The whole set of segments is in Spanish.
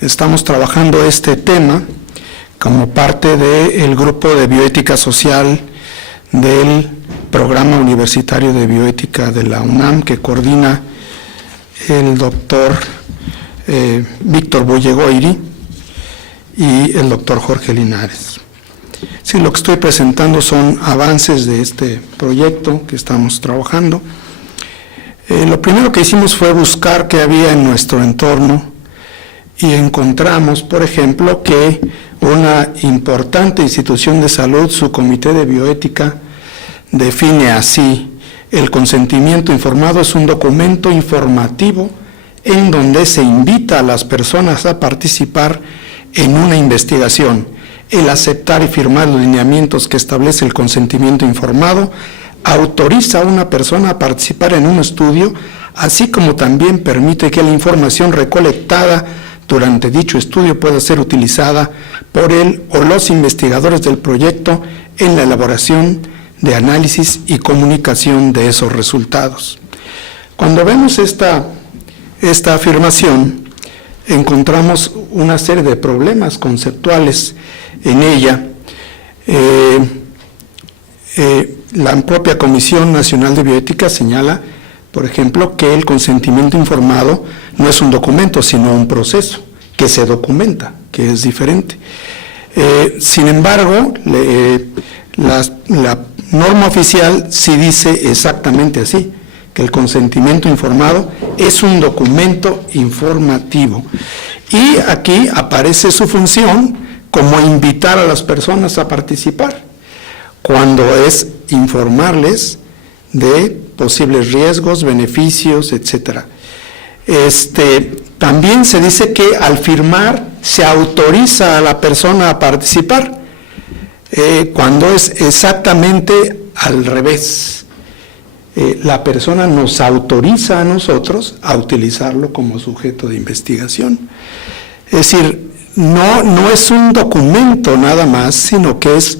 Estamos trabajando este tema como parte del grupo de bioética social del Programa Universitario de Bioética de la UNAM, que coordina el doctor Víctor Bullegoiri y el doctor Jorge Linares. Sí, lo que estoy presentando son avances de este proyecto que estamos trabajando. Lo primero que hicimos fue buscar qué había en nuestro entorno y encontramos, por ejemplo, que una importante institución de salud, su comité de bioética, define así: el consentimiento informado es un documento informativo en donde se invita a las personas a participar en una investigación. El aceptar y firmar los lineamientos que establece el consentimiento informado autoriza a una persona a participar en un estudio, así como también permite que la información recolectada durante dicho estudio pueda ser utilizada por él o los investigadores del proyecto en la elaboración de análisis y comunicación de esos resultados. Cuando vemos esta afirmación, encontramos una serie de problemas conceptuales en ella. La propia Comisión Nacional de Bioética señala, por ejemplo, que el consentimiento informado no es un documento, sino un proceso que se documenta, que es diferente. Sin embargo, la norma oficial sí dice exactamente así, que el consentimiento informado es un documento informativo. Y aquí aparece su función como invitar a las personas a participar, cuando es informarles de posibles riesgos, beneficios, etc. También se dice que al firmar se autoriza a la persona a participar, cuando es exactamente al revés. La persona nos autoriza a nosotros a utilizarlo como sujeto de investigación. Es decir, no es un documento nada más, sino que es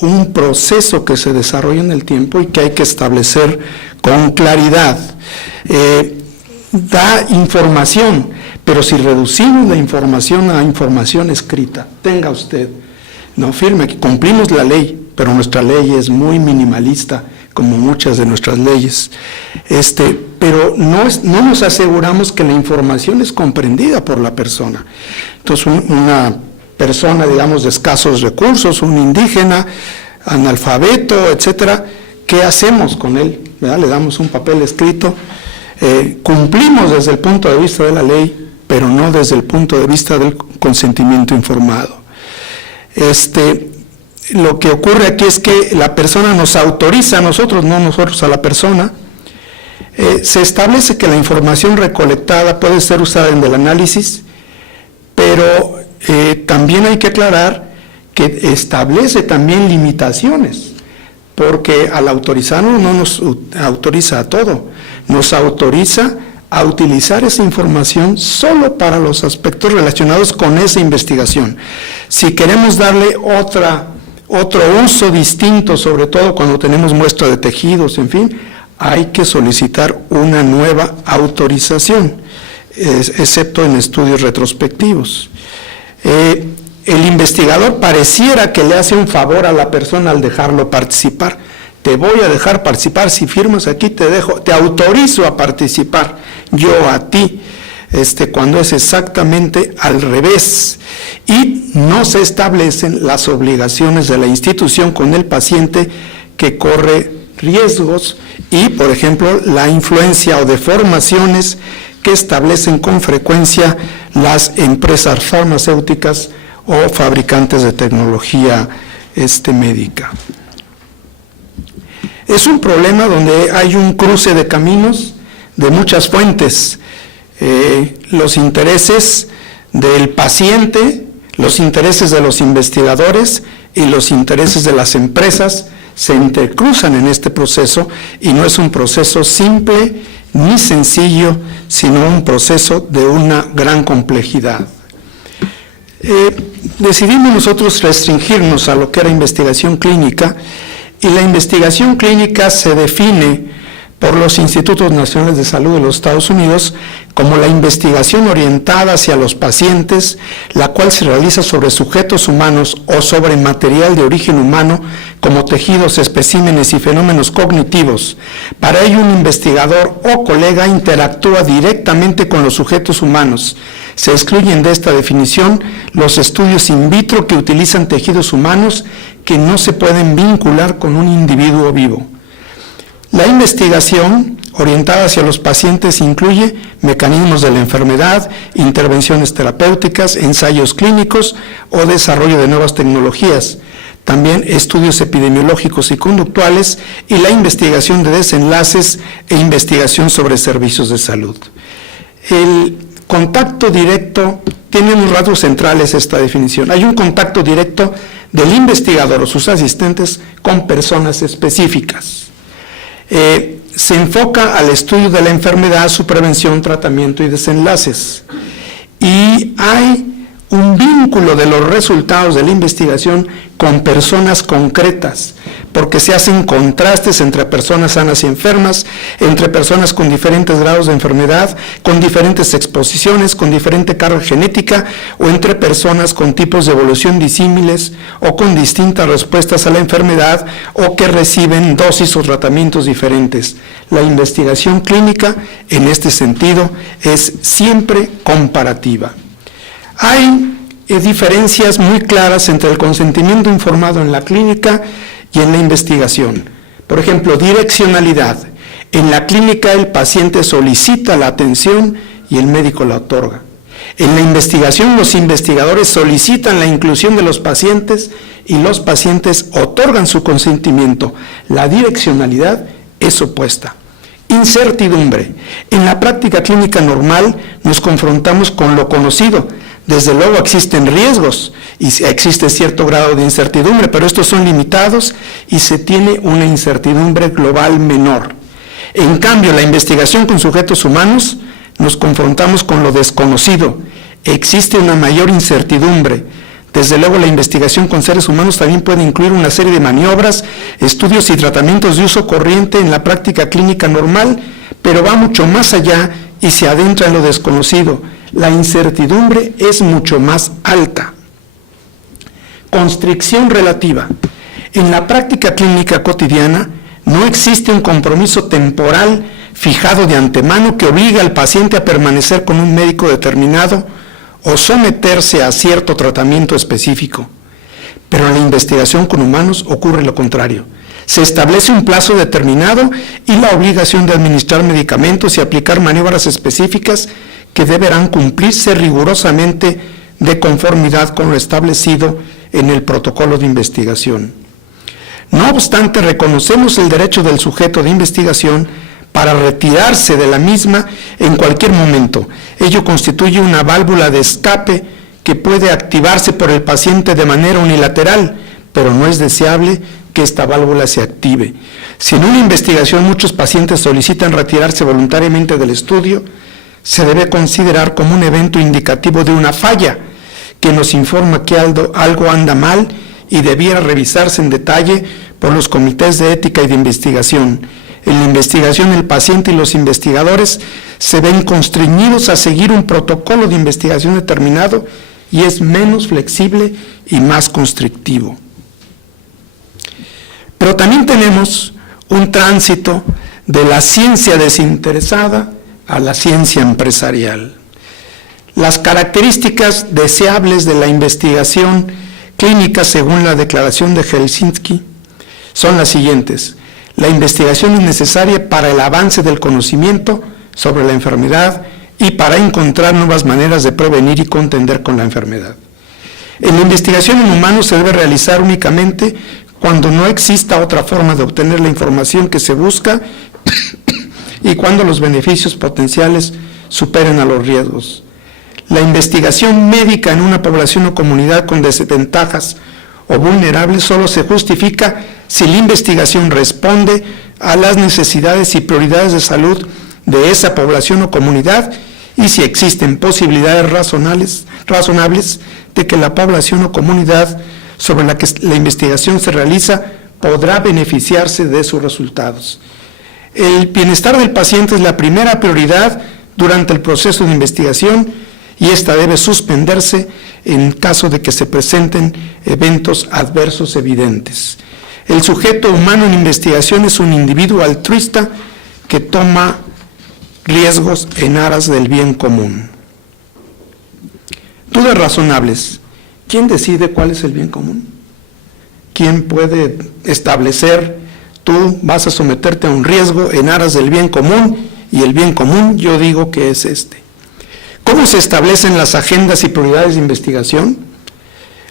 un proceso que se desarrolla en el tiempo y que hay que establecer con claridad. Da información, pero si reducimos la información a información escrita, tenga usted, no firme que cumplimos la ley, pero nuestra ley es muy minimalista, como muchas de nuestras leyes, pero no nos aseguramos que la información es comprendida por la persona. Entonces, una persona, digamos, de escasos recursos, un indígena, analfabeto, etcétera, ¿qué hacemos con él? ¿Verdad? Le damos un papel escrito, cumplimos desde el punto de vista de la ley, pero no desde el punto de vista del consentimiento informado. Lo que ocurre aquí es que la persona nos autoriza a nosotros, no nosotros a la persona. Se establece que la información recolectada puede ser usada en el análisis, pero también hay que aclarar que establece también limitaciones, porque al autorizarnos no nos autoriza a todo, nos autoriza a utilizar esa información solo para los aspectos relacionados con esa investigación. Si queremos darle otro uso distinto, sobre todo cuando tenemos muestra de tejidos, en fin, hay que solicitar una nueva autorización, excepto en estudios retrospectivos. El investigador pareciera que le hace un favor a la persona al dejarlo participar. Te voy a dejar participar, si firmas aquí te autorizo a participar, yo a ti, cuando es exactamente al revés. Y no se establecen las obligaciones de la institución con el paciente, que corre riesgos, y, por ejemplo, la influencia o deformaciones que establecen con frecuencia las empresas farmacéuticas o fabricantes de tecnología médica. Es un problema donde hay un cruce de caminos de muchas fuentes. Los intereses del paciente, los intereses de los investigadores y los intereses de las empresas se intercruzan en este proceso, y no es un proceso simple ni sencillo, sino un proceso de una gran complejidad. Decidimos nosotros restringirnos a lo que era investigación clínica, y la investigación clínica se define por los Institutos Nacionales de Salud de los Estados Unidos como la investigación orientada hacia los pacientes, la cual se realiza sobre sujetos humanos o sobre material de origen humano como tejidos, especímenes y fenómenos cognitivos. Para ello, un investigador o colega interactúa directamente con los sujetos humanos. Se excluyen de esta definición los estudios in vitro que utilizan tejidos humanos que no se pueden vincular con un individuo vivo. La investigación orientada hacia los pacientes incluye mecanismos de la enfermedad, intervenciones terapéuticas, ensayos clínicos o desarrollo de nuevas tecnologías. También estudios epidemiológicos y conductuales y la investigación de desenlaces e investigación sobre servicios de salud. El contacto directo tiene unos rasgos centrales esta definición. Hay un contacto directo del investigador o sus asistentes con personas específicas. Se enfoca al estudio de la enfermedad, su prevención, tratamiento y desenlaces. Y hay un vínculo de los resultados de la investigación con personas concretas, porque se hacen contrastes entre personas sanas y enfermas, entre personas con diferentes grados de enfermedad, con diferentes exposiciones, con diferente carga genética, o entre personas con tipos de evolución disímiles o con distintas respuestas a la enfermedad o que reciben dosis o tratamientos diferentes. La investigación clínica, en este sentido, es siempre comparativa. Hay diferencias muy claras entre el consentimiento informado en la clínica y en la investigación. Por ejemplo, direccionalidad. En la clínica el paciente solicita la atención y el médico la otorga. En la investigación los investigadores solicitan la inclusión de los pacientes y los pacientes otorgan su consentimiento. La direccionalidad es opuesta. Incertidumbre. En la práctica clínica normal nos confrontamos con lo conocido. Desde luego existen riesgos y existe cierto grado de incertidumbre, pero estos son limitados y se tiene una incertidumbre global menor. En cambio, la investigación con sujetos humanos nos confrontamos con lo desconocido. Existe una mayor incertidumbre. Desde luego, la investigación con seres humanos también puede incluir una serie de maniobras, estudios y tratamientos de uso corriente en la práctica clínica normal, pero va mucho más allá y se adentra en lo desconocido. La incertidumbre es mucho más alta. Constricción relativa. En la práctica clínica cotidiana no existe un compromiso temporal fijado de antemano que obligue al paciente a permanecer con un médico determinado o someterse a cierto tratamiento específico. Pero en la investigación con humanos ocurre lo contrario. Se establece un plazo determinado y la obligación de administrar medicamentos y aplicar maniobras específicas que deberán cumplirse rigurosamente de conformidad con lo establecido en el protocolo de investigación. No obstante, reconocemos el derecho del sujeto de investigación para retirarse de la misma en cualquier momento. Ello constituye una válvula de escape que puede activarse por el paciente de manera unilateral, pero no es deseable que esta válvula se active. Si en una investigación muchos pacientes solicitan retirarse voluntariamente del estudio, se debe considerar como un evento indicativo de una falla que nos informa que algo anda mal y debiera revisarse en detalle por los comités de ética y de investigación. En la investigación, el paciente y los investigadores se ven constreñidos a seguir un protocolo de investigación determinado y es menos flexible y más constrictivo. Pero también tenemos un tránsito de la ciencia desinteresada a la ciencia empresarial. Las características deseables de la investigación clínica según la Declaración de Helsinki son las siguientes. La investigación es necesaria para el avance del conocimiento sobre la enfermedad y para encontrar nuevas maneras de prevenir y contender con la enfermedad. En la investigación en humanos se debe realizar únicamente cuando no exista otra forma de obtener la información que se busca y cuando los beneficios potenciales superen a los riesgos. La investigación médica en una población o comunidad con desventajas o vulnerables solo se justifica si la investigación responde a las necesidades y prioridades de salud de esa población o comunidad y si existen posibilidades razonables de que la población o comunidad sobre la que la investigación se realiza podrá beneficiarse de sus resultados. El bienestar del paciente es la primera prioridad durante el proceso de investigación y esta debe suspenderse en caso de que se presenten eventos adversos evidentes. El sujeto humano en investigación es un individuo altruista que toma riesgos en aras del bien común. Dudas razonables. ¿Quién decide cuál es el bien común? ¿Quién puede establecer, tú vas a someterte a un riesgo en aras del bien común, y el bien común yo digo que es este? ¿Cómo se establecen las agendas y prioridades de investigación?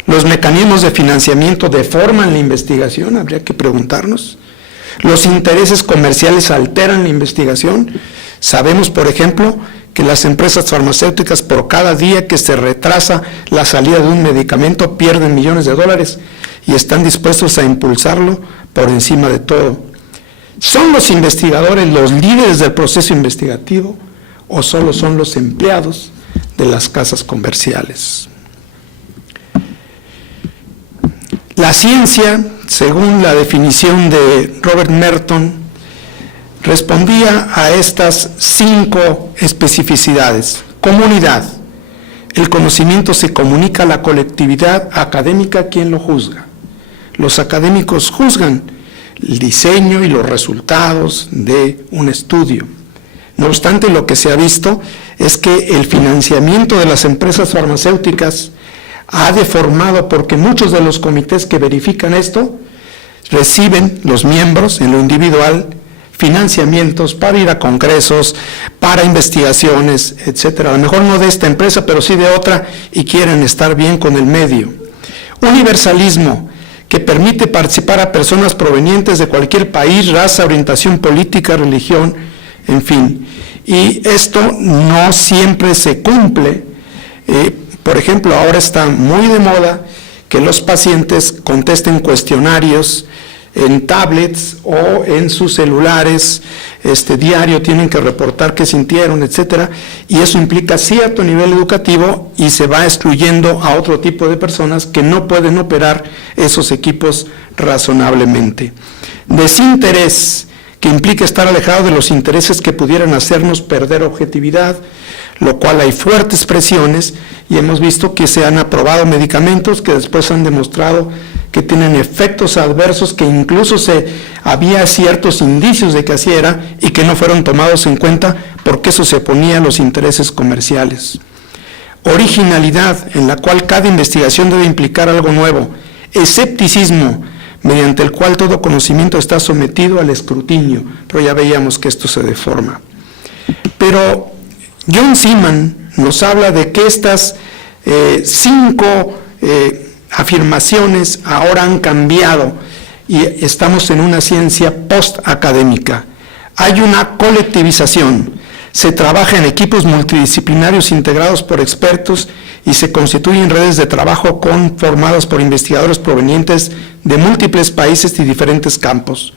¿Los mecanismos de financiamiento deforman la investigación? Habría que preguntarnos. ¿Los intereses comerciales alteran la investigación? Sabemos, por ejemplo, que las empresas farmacéuticas por cada día que se retrasa la salida de un medicamento pierden millones de dólares y están dispuestos a impulsarlo por encima de todo. ¿Son los investigadores los líderes del proceso investigativo o solo son los empleados de las casas comerciales? La ciencia, según la definición de Robert Merton, respondía a estas 5 especificidades. Comunidad. El conocimiento se comunica a la colectividad académica, ¿quién lo juzga? Los académicos juzgan el diseño y los resultados de un estudio. No obstante, lo que se ha visto es que el financiamiento de las empresas farmacéuticas ha deformado, porque muchos de los comités que verifican esto reciben, los miembros en lo individual, financiamientos para ir a congresos, para investigaciones, etcétera. A lo mejor no de esta empresa, pero sí de otra, y quieren estar bien con el medio. Universalismo, que permite participar a personas provenientes de cualquier país, raza, orientación política, religión, en fin. Y esto no siempre se cumple. Por ejemplo, ahora está muy de moda que los pacientes contesten cuestionarios en tablets o en sus celulares, diario tienen que reportar qué sintieron, etcétera, y eso implica cierto nivel educativo y se va excluyendo a otro tipo de personas que no pueden operar esos equipos razonablemente. Desinterés, que implica estar alejado de los intereses que pudieran hacernos perder objetividad, lo cual hay fuertes presiones, y hemos visto que se han aprobado medicamentos que después han demostrado que tienen efectos adversos, que incluso había ciertos indicios de que así era y que no fueron tomados en cuenta porque eso se oponía a los intereses comerciales. Originalidad, en la cual cada investigación debe implicar algo nuevo. Escepticismo, mediante el cual todo conocimiento está sometido al escrutinio, pero ya veíamos que esto se deforma. Pero John Seaman nos habla de que estas 5 afirmaciones ahora han cambiado y estamos en una ciencia post-académica. Hay una colectivización, se trabaja en equipos multidisciplinarios integrados por expertos y se constituyen redes de trabajo conformadas por investigadores provenientes de múltiples países y diferentes campos.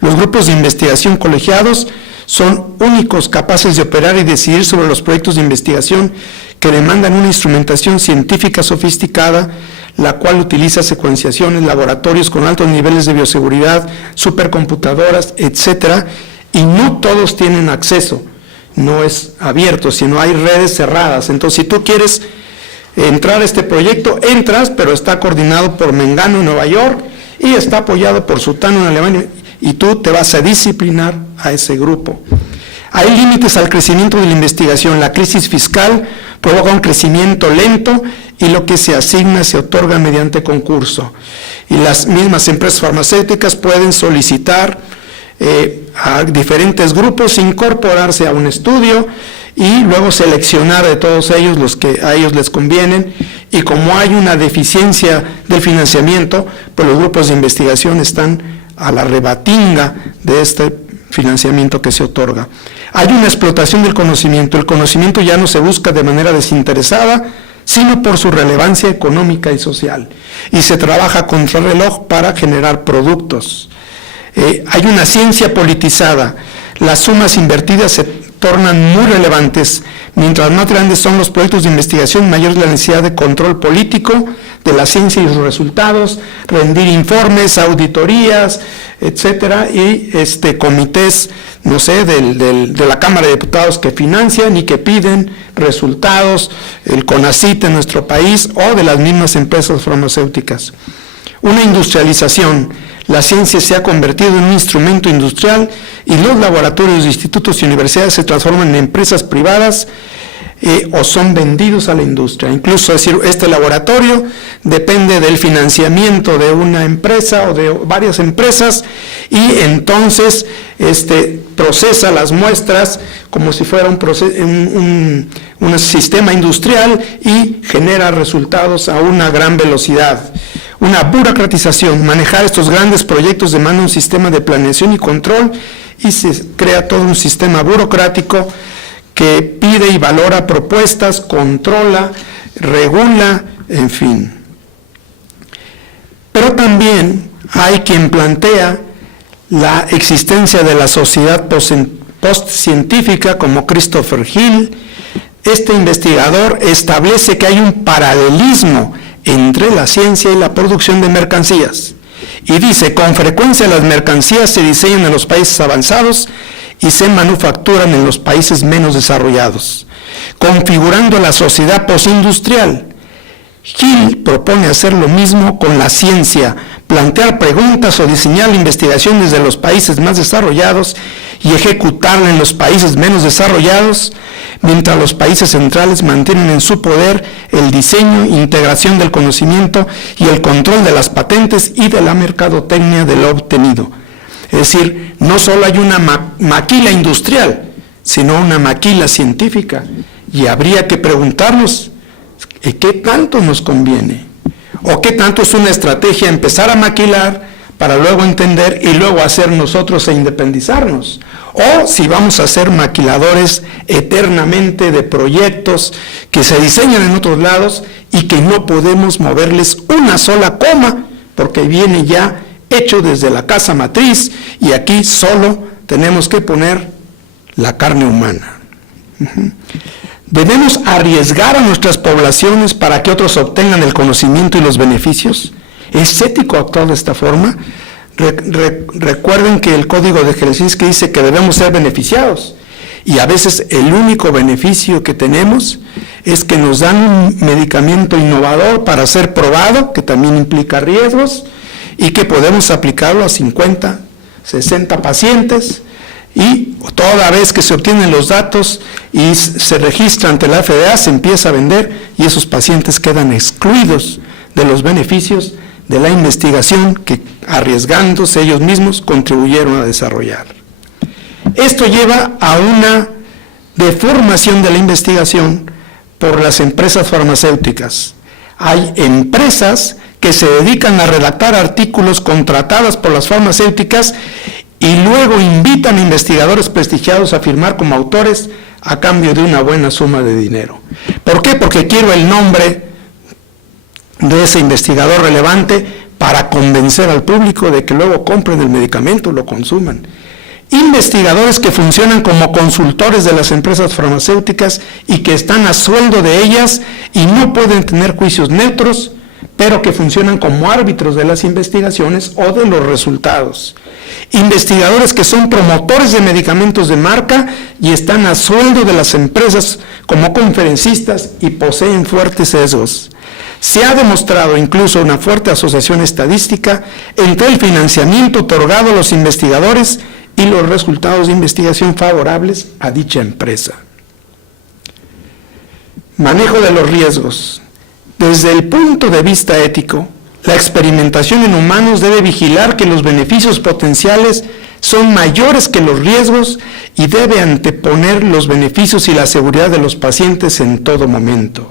Los grupos de investigación colegiados son únicos capaces de operar y decidir sobre los proyectos de investigación que demandan una instrumentación científica sofisticada, la cual utiliza secuenciaciones, laboratorios con altos niveles de bioseguridad, supercomputadoras, etcétera, y no todos tienen acceso, no es abierto, sino hay redes cerradas. Entonces, si tú quieres entrar a este proyecto, entras, pero está coordinado por Mengano en Nueva York y está apoyado por Sutano en Alemania, y tú te vas a disciplinar a ese grupo. Hay límites al crecimiento de la investigación. La crisis fiscal provoca un crecimiento lento y lo que se asigna se otorga mediante concurso. Y las mismas empresas farmacéuticas pueden solicitar a diferentes grupos incorporarse a un estudio y luego seleccionar de todos ellos los que a ellos les convienen, y como hay una deficiencia del financiamiento, pues los grupos de investigación están a la rebatinga de este financiamiento que se otorga. Hay una explotación del conocimiento. El conocimiento ya no se busca de manera desinteresada, sino por su relevancia económica y social, y se trabaja contra el reloj para generar productos. Hay una ciencia politizada. Las sumas invertidas se tornan muy relevantes. Mientras más grandes son los proyectos de investigación, mayor es la necesidad de control político de la ciencia y sus resultados, rendir informes, auditorías, etcétera, y comités, no sé, de la Cámara de Diputados que financian y que piden resultados, el CONACYT en nuestro país o de las mismas empresas farmacéuticas. Una industrialización. La ciencia se ha convertido en un instrumento industrial y los laboratorios, institutos y universidades se transforman en empresas privadas o son vendidos a la industria. Incluso, es decir, este laboratorio depende del financiamiento de una empresa o de varias empresas y entonces procesa las muestras como si fuera un sistema industrial y genera resultados a una gran velocidad. Una burocratización. Manejar estos grandes proyectos demanda un sistema de planeación y control y se crea todo un sistema burocrático que pide y valora propuestas, controla, regula, en fin. Pero también hay quien plantea la existencia de la sociedad postcientífica como Christopher Hill. Este investigador establece que hay un paralelismo entre la ciencia y la producción de mercancías. Y dice, con frecuencia las mercancías se diseñan en los países avanzados y se manufacturan en los países menos desarrollados, configurando la sociedad postindustrial. Hill propone hacer lo mismo con la ciencia, plantear preguntas o diseñar investigaciones de los países más desarrollados y ejecutarla en los países menos desarrollados, mientras los países centrales mantienen en su poder el diseño, integración del conocimiento y el control de las patentes y de la mercadotecnia de lo obtenido. Es decir, no solo hay una maquila industrial, sino una maquila científica, y habría que preguntarnos, ¿qué tanto nos conviene? ¿O qué tanto es una estrategia empezar a maquilar para luego entender y luego hacer nosotros e independizarnos? O si vamos a ser maquiladores eternamente de proyectos que se diseñan en otros lados y que no podemos moverles una sola coma, porque viene ya hecho desde la casa matriz y aquí solo tenemos que poner la carne humana. ¿Debemos arriesgar a nuestras poblaciones para que otros obtengan el conocimiento y los beneficios? ¿Es ético actuar de esta forma? Recuerden que el Código de Helsinki dice que debemos ser beneficiados y a veces el único beneficio que tenemos es que nos dan un medicamento innovador para ser probado, que también implica riesgos, y que podemos aplicarlo a 50, 60 pacientes, y toda vez que se obtienen los datos y se registra ante la FDA, se empieza a vender y esos pacientes quedan excluidos de los beneficios de la investigación que, arriesgándose ellos mismos, contribuyeron a desarrollar. Esto lleva a una deformación de la investigación por las empresas farmacéuticas. Hay empresas que se dedican a redactar artículos contratadas por las farmacéuticas y luego invitan a investigadores prestigiados a firmar como autores a cambio de una buena suma de dinero. ¿Por qué? Porque quiero el nombre de ese investigador relevante para convencer al público de que luego compren el medicamento, lo consuman. Investigadores que funcionan como consultores de las empresas farmacéuticas y que están a sueldo de ellas y no pueden tener juicios neutros, pero que funcionan como árbitros de las investigaciones o de los resultados. Investigadores que son promotores de medicamentos de marca y están a sueldo de las empresas como conferencistas y poseen fuertes sesgos. Se ha demostrado incluso una fuerte asociación estadística entre el financiamiento otorgado a los investigadores y los resultados de investigación favorables a dicha empresa. Manejo de los riesgos. Desde el punto de vista ético, la experimentación en humanos debe vigilar que los beneficios potenciales son mayores que los riesgos y debe anteponer los beneficios y la seguridad de los pacientes en todo momento.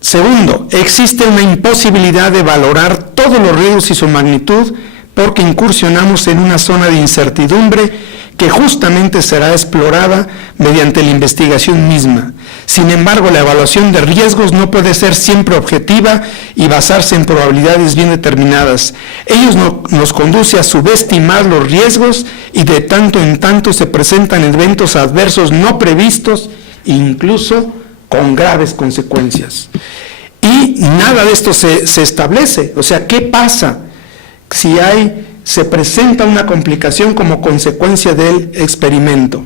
Segundo, existe una imposibilidad de valorar todos los riesgos y su magnitud porque incursionamos en una zona de incertidumbre que justamente será explorada mediante la investigación misma. Sin embargo, la evaluación de riesgos no puede ser siempre objetiva y basarse en probabilidades bien determinadas. Ello nos conduce a subestimar los riesgos y de tanto en tanto se presentan eventos adversos no previstos, incluso con graves consecuencias. Y nada de esto se establece. O sea, ¿qué pasa si se presenta una complicación como consecuencia del experimento?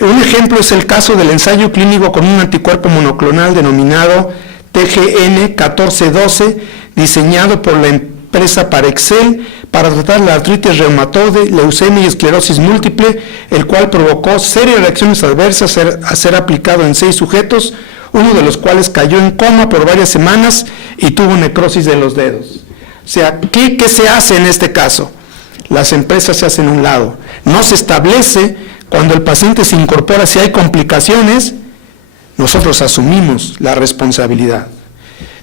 Un ejemplo es el caso del ensayo clínico con un anticuerpo monoclonal denominado TGN-1412, diseñado por la empresa Parexel para tratar la artritis reumatoide, leucemia y esclerosis múltiple, el cual provocó serias reacciones adversas a ser aplicado en 6 sujetos, uno de los cuales cayó en coma por varias semanas y tuvo necrosis de los dedos. O sea, ¿qué se hace en este caso? Las empresas se hacen a un lado. No se establece cuando el paciente se incorpora, si hay complicaciones, nosotros asumimos la responsabilidad.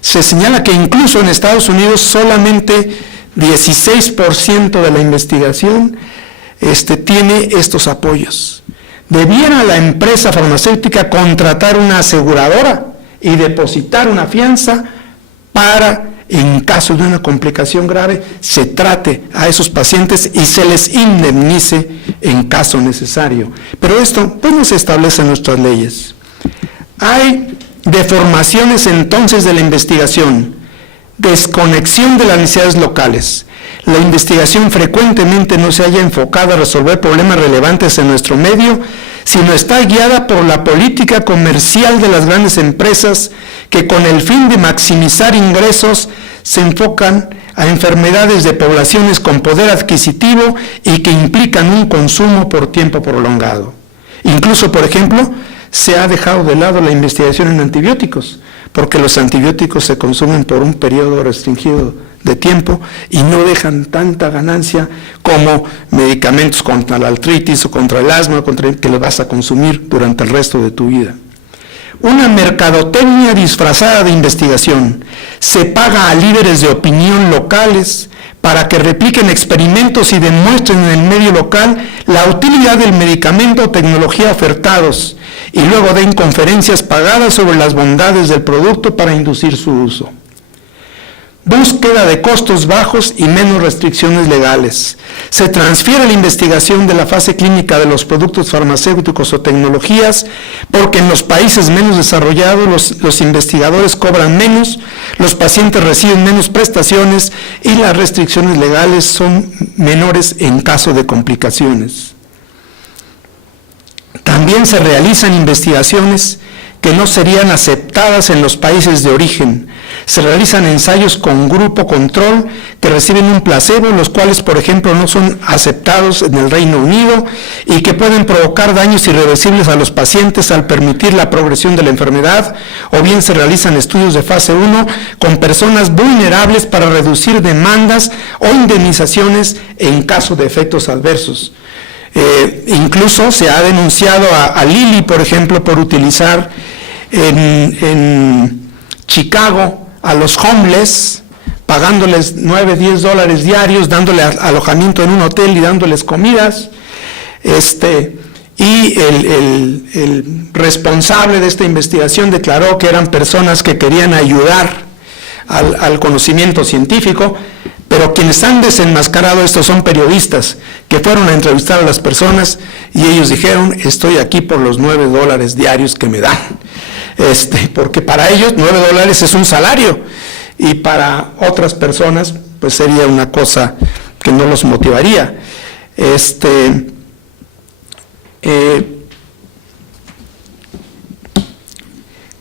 Se señala que incluso en Estados Unidos solamente 16% de la investigación tiene estos apoyos. Debiera la empresa farmacéutica contratar una aseguradora y depositar una fianza para, en caso de una complicación grave, se trate a esos pacientes y se les indemnice en caso necesario. Pero esto pues no se establece en nuestras leyes. Hay deformaciones entonces de la investigación, desconexión de las necesidades locales. La investigación frecuentemente no se halla enfocada a resolver problemas relevantes en nuestro medio, sino está guiada por la política comercial de las grandes empresas que con el fin de maximizar ingresos se enfocan a enfermedades de poblaciones con poder adquisitivo y que implican un consumo por tiempo prolongado. Incluso, por ejemplo, se ha dejado de lado la investigación en antibióticos, porque los antibióticos se consumen por un periodo restringido de tiempo y no dejan tanta ganancia como medicamentos contra la artritis o contra el asma, que los vas a consumir durante el resto de tu vida. Una mercadotecnia disfrazada de investigación. Se paga a líderes de opinión locales para que repliquen experimentos y demuestren en el medio local la utilidad del medicamento o tecnología ofertados y luego den conferencias pagadas sobre las bondades del producto para inducir su uso. Búsqueda de costos bajos y menos restricciones legales. Se transfiere la investigación de la fase clínica de los productos farmacéuticos o tecnologías porque en los países menos desarrollados los investigadores cobran menos, los pacientes reciben menos prestaciones y las restricciones legales son menores en caso de complicaciones. También se realizan investigaciones que no serían aceptadas en los países de origen. Se realizan ensayos con grupo control que reciben un placebo, los cuales, por ejemplo, no son aceptados en el Reino Unido y que pueden provocar daños irreversibles a los pacientes al permitir la progresión de la enfermedad, o bien se realizan estudios de fase 1 con personas vulnerables para reducir demandas o indemnizaciones en caso de efectos adversos. Incluso se ha denunciado a Lilly, por ejemplo, por utilizar en Chicago a los homeless, pagándoles $9-10 diarios, dándoles alojamiento en un hotel y dándoles comidas. Y el responsable de esta investigación declaró que eran personas que querían ayudar al conocimiento científico, pero quienes han desenmascarado esto son periodistas que fueron a entrevistar a las personas y ellos dijeron: estoy aquí por los $9 diarios que me dan. Porque para ellos $9 es un salario y para otras personas pues sería una cosa que no los motivaría.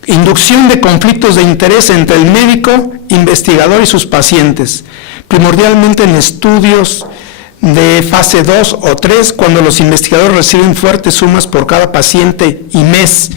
Inducción de conflictos de interés entre el médico, investigador y sus pacientes, primordialmente en estudios de fase 2 o 3, cuando los investigadores reciben fuertes sumas por cada paciente y mes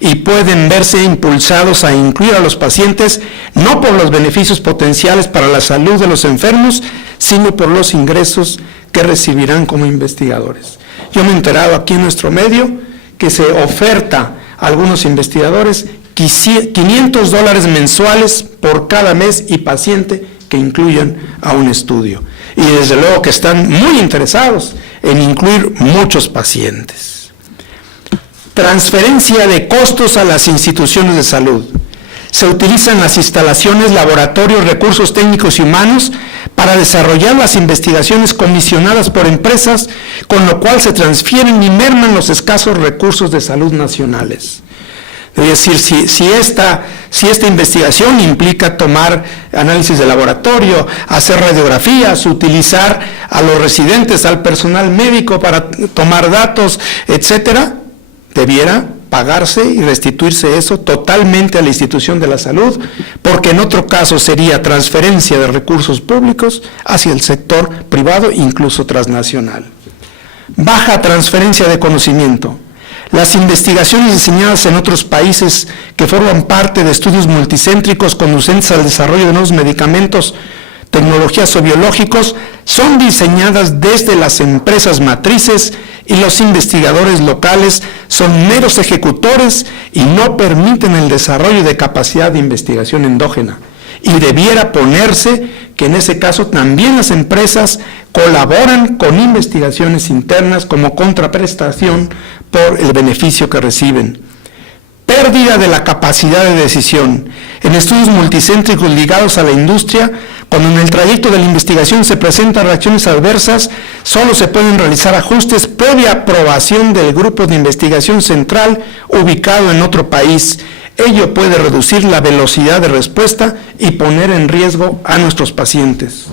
y pueden verse impulsados a incluir a los pacientes no por los beneficios potenciales para la salud de los enfermos, sino por los ingresos que recibirán como investigadores. Yo me he enterado aquí en nuestro medio que se oferta a algunos investigadores $500 mensuales por cada mes y paciente que incluyan a un estudio. Y desde luego que están muy interesados en incluir muchos pacientes. Transferencia de costos a las instituciones de salud. Se utilizan las instalaciones, laboratorios, recursos técnicos y humanos para desarrollar las investigaciones comisionadas por empresas, con lo cual se transfieren y merman los escasos recursos de salud nacionales. Es decir, si esta investigación implica tomar análisis de laboratorio, hacer radiografías, utilizar a los residentes, al personal médico para tomar datos, etcétera, debiera pagarse y restituirse eso totalmente a la institución de la salud, porque en otro caso sería transferencia de recursos públicos hacia el sector privado, incluso transnacional. Baja transferencia de conocimiento. Las investigaciones diseñadas en otros países que forman parte de estudios multicéntricos conducentes al desarrollo de nuevos medicamentos, tecnologías o biológicos son diseñadas desde las empresas matrices y los investigadores locales son meros ejecutores y no permiten el desarrollo de capacidad de investigación endógena. Y debiera ponerse que en ese caso también las empresas colaboran con investigaciones internas como contraprestación por el beneficio que reciben. Pérdida de la capacidad de decisión. En estudios multicéntricos ligados a la industria, cuando en el trayecto de la investigación se presentan reacciones adversas, solo se pueden realizar ajustes previa aprobación del grupo de investigación central ubicado en otro país. Ello puede reducir la velocidad de respuesta y poner en riesgo a nuestros pacientes.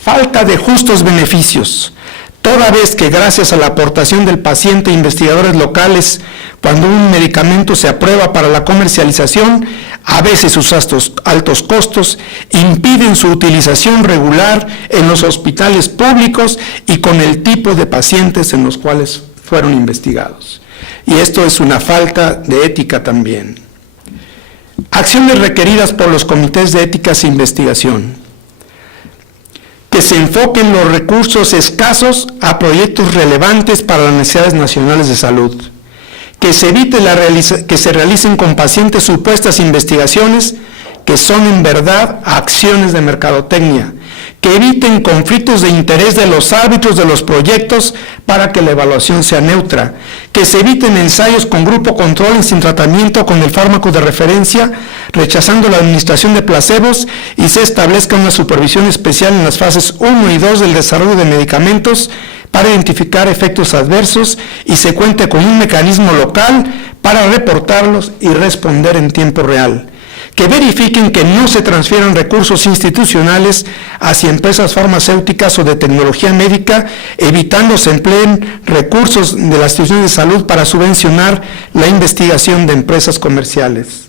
Falta de justos beneficios. Toda vez que gracias a la aportación del paciente e investigadores locales, cuando un medicamento se aprueba para la comercialización, a veces sus altos costos impiden su utilización regular en los hospitales públicos y con el tipo de pacientes en los cuales fueron investigados. Y esto es una falta de ética también. Acciones requeridas por los comités de éticas e investigación. Que se enfoquen los recursos escasos a proyectos relevantes para las necesidades nacionales de salud. Que se evite que se realicen con pacientes supuestas investigaciones que son en verdad acciones de mercadotecnia. Que eviten conflictos de interés de los árbitros de los proyectos para que la evaluación sea neutra, que se eviten ensayos con grupo control y sin tratamiento con el fármaco de referencia, rechazando la administración de placebos y se establezca una supervisión especial en las fases 1 y 2 del desarrollo de medicamentos para identificar efectos adversos y se cuente con un mecanismo local para reportarlos y responder en tiempo real. Que verifiquen que no se transfieran recursos institucionales hacia empresas farmacéuticas o de tecnología médica, evitando se empleen recursos de las instituciones de salud para subvencionar la investigación de empresas comerciales.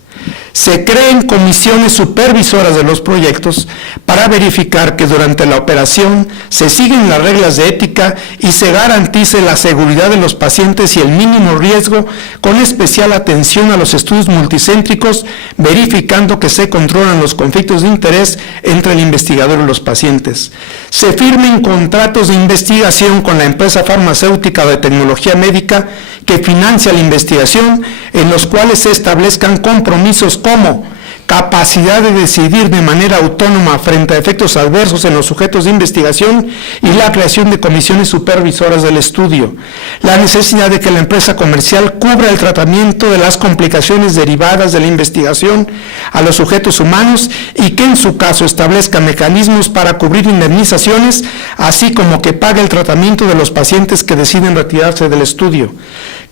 Se creen comisiones supervisoras de los proyectos para verificar que durante la operación se siguen las reglas de ética y se garantice la seguridad de los pacientes y el mínimo riesgo, con especial atención a los estudios multicéntricos, verificando que se controlan los conflictos de interés entre el investigador y los pacientes. Se firmen contratos de investigación con la empresa farmacéutica o de tecnología médica que financia la investigación, en los cuales se establezcan compromisos como capacidad de decidir de manera autónoma frente a efectos adversos en los sujetos de investigación y la creación de comisiones supervisoras del estudio. La necesidad de que la empresa comercial cubra el tratamiento de las complicaciones derivadas de la investigación a los sujetos humanos y que en su caso establezca mecanismos para cubrir indemnizaciones, así como que pague el tratamiento de los pacientes que deciden retirarse del estudio.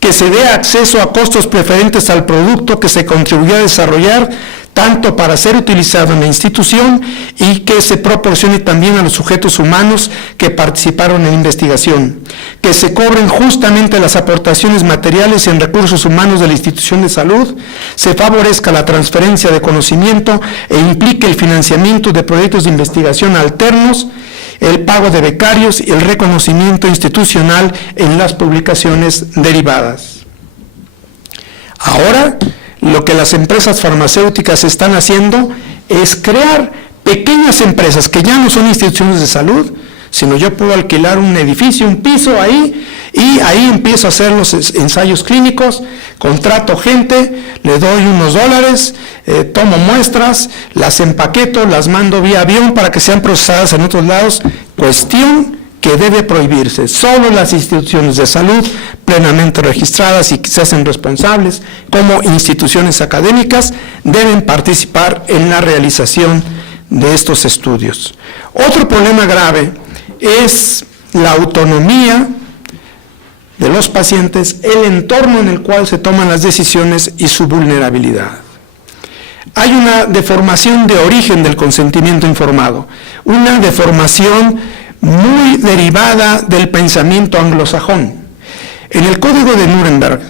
Que se dé acceso a costos preferentes al producto que se contribuyó a desarrollar, tanto para ser utilizado en la institución y que se proporcione también a los sujetos humanos que participaron en la investigación. Que se cobren justamente las aportaciones materiales en recursos humanos de la institución de salud, se favorezca la transferencia de conocimiento e implique el financiamiento de proyectos de investigación alternos, el pago de becarios y el reconocimiento institucional en las publicaciones derivadas. Ahora, lo que las empresas farmacéuticas están haciendo es crear pequeñas empresas que ya no son instituciones de salud, sino yo puedo alquilar un edificio, un piso ahí, y ahí empiezo a hacer los ensayos clínicos, contrato gente, le doy unos dólares, tomo muestras, las empaqueto, las mando vía avión para que sean procesadas en otros lados. Cuestión que debe prohibirse. Solo las instituciones de salud plenamente registradas y que se hacen responsables como instituciones académicas deben participar en la realización de estos estudios. Otro problema grave es la autonomía de los pacientes, el entorno en el cual se toman las decisiones y su vulnerabilidad. Hay una deformación de origen del consentimiento informado, una deformación muy derivada del pensamiento anglosajón. En el Código de Nuremberg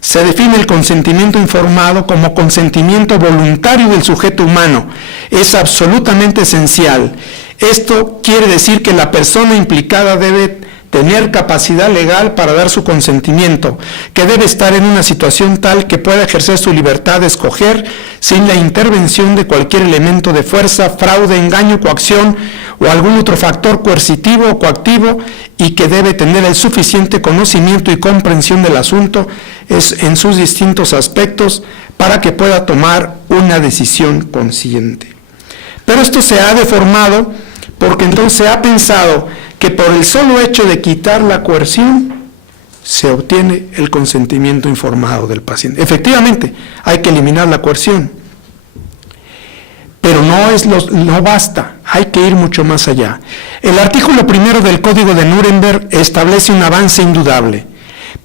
se define el consentimiento informado como consentimiento voluntario del sujeto humano. Es absolutamente esencial. Esto quiere decir que la persona implicada debe tener capacidad legal para dar su consentimiento, que debe estar en una situación tal que pueda ejercer su libertad de escoger sin la intervención de cualquier elemento de fuerza, fraude, engaño, coacción o algún otro factor coercitivo o coactivo, y que debe tener el suficiente conocimiento y comprensión del asunto en sus distintos aspectos para que pueda tomar una decisión consciente. Pero esto se ha deformado porque entonces se ha pensado que por el solo hecho de quitar la coerción se obtiene el consentimiento informado del paciente. Efectivamente, hay que eliminar la coerción, pero no basta, hay que ir mucho más allá. El artículo 1 del Código de Nuremberg establece un avance indudable.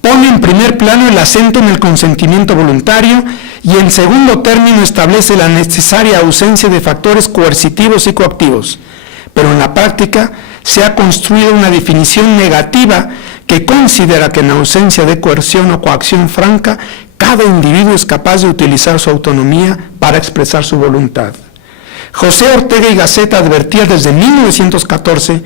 Pone en primer plano el acento en el consentimiento voluntario y en segundo término establece la necesaria ausencia de factores coercitivos y coactivos. Pero en la práctica se ha construido una definición negativa que considera que en ausencia de coerción o coacción franca, cada individuo es capaz de utilizar su autonomía para expresar su voluntad. José Ortega y Gasset advertía desde 1914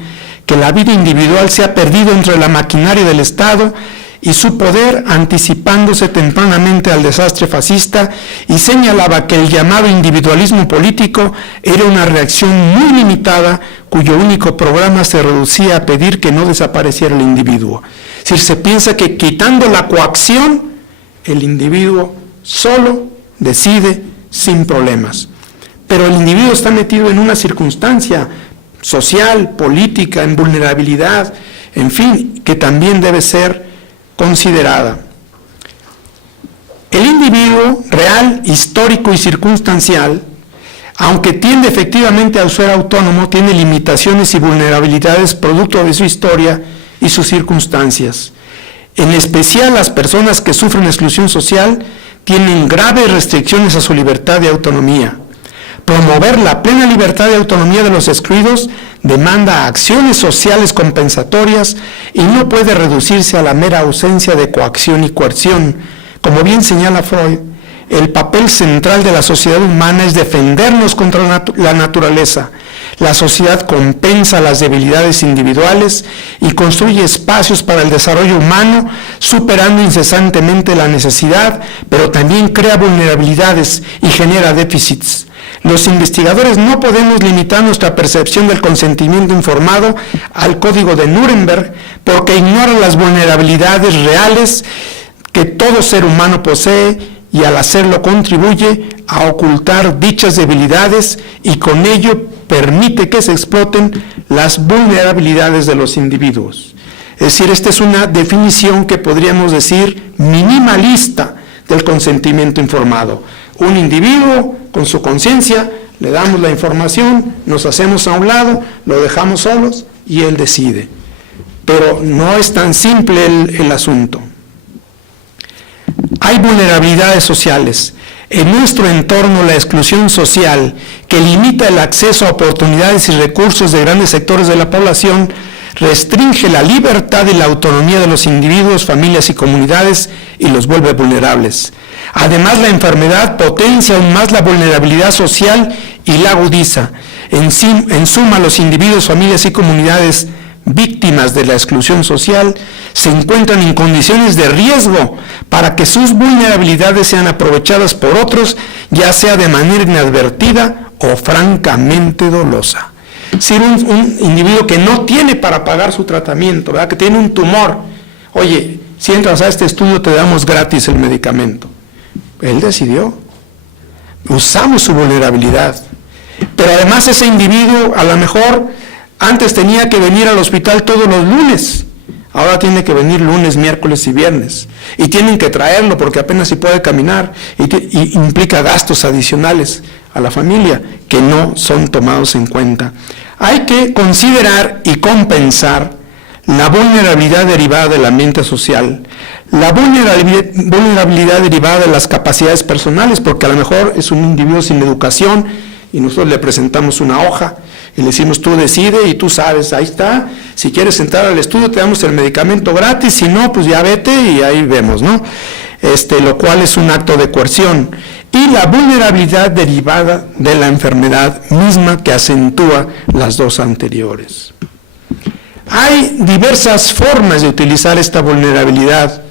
que la vida individual se ha perdido entre la maquinaria del Estado y su poder, anticipándose tempranamente al desastre fascista, y señalaba que el llamado individualismo político era una reacción muy limitada cuyo único programa se reducía a pedir que no desapareciera el individuo. Es decir, se piensa que quitando la coacción, el individuo solo decide sin problemas. Pero el individuo está metido en una circunstancia social, política, en vulnerabilidad, en fin, que también debe ser considerada. El individuo real, histórico y circunstancial, aunque tiende efectivamente a ser autónomo, tiene limitaciones y vulnerabilidades producto de su historia y sus circunstancias. En especial las personas que sufren exclusión social tienen graves restricciones a su libertad de autonomía. Promover la plena libertad de autonomía de los excluidos demanda acciones sociales compensatorias y no puede reducirse a la mera ausencia de coacción y coerción. Como bien señala Freud, el papel central de la sociedad humana es defendernos contra la naturaleza. La sociedad compensa las debilidades individuales y construye espacios para el desarrollo humano, superando incesantemente la necesidad, pero también crea vulnerabilidades y genera déficits. Los investigadores no podemos limitar nuestra percepción del consentimiento informado al Código de Nuremberg porque ignora las vulnerabilidades reales que todo ser humano posee y al hacerlo contribuye a ocultar dichas debilidades y con ello permite que se exploten las vulnerabilidades de los individuos. Es decir, esta es una definición que podríamos decir minimalista del consentimiento informado. Un individuo con su conciencia, le damos la información, nos hacemos a un lado, lo dejamos solos y él decide. Pero no es tan simple el asunto. Hay vulnerabilidades sociales. En nuestro entorno, la exclusión social, que limita el acceso a oportunidades y recursos de grandes sectores de la población, restringe la libertad y la autonomía de los individuos, familias y comunidades y los vuelve vulnerables. Además, la enfermedad potencia aún más la vulnerabilidad social y la agudiza. En suma, los individuos, familias y comunidades víctimas de la exclusión social se encuentran en condiciones de riesgo para que sus vulnerabilidades sean aprovechadas por otros, ya sea de manera inadvertida o francamente dolosa. Si un individuo que no tiene para pagar su tratamiento, ¿verdad?, que tiene un tumor, oye, si entras a este estudio te damos gratis el medicamento. Él decidió. Usamos su vulnerabilidad. Pero además ese individuo a lo mejor Antes tenía que venir al hospital todos los lunes, ahora tiene que venir lunes, miércoles y viernes. Y tienen que traerlo porque apenas si puede caminar y implica gastos adicionales a la familia que no son tomados en cuenta. Hay que considerar y compensar la vulnerabilidad derivada del ambiente social, la vulnerabilidad derivada de las capacidades personales, porque a lo mejor es un individuo sin educación y nosotros le presentamos una hoja y le decimos, tú decide y tú sabes, ahí está, si quieres entrar al estudio te damos el medicamento gratis, si no, pues ya vete y ahí vemos, ¿no? Lo cual es un acto de coerción. Y la vulnerabilidad derivada de la enfermedad misma que acentúa las dos anteriores. Hay diversas formas de utilizar esta vulnerabilidad.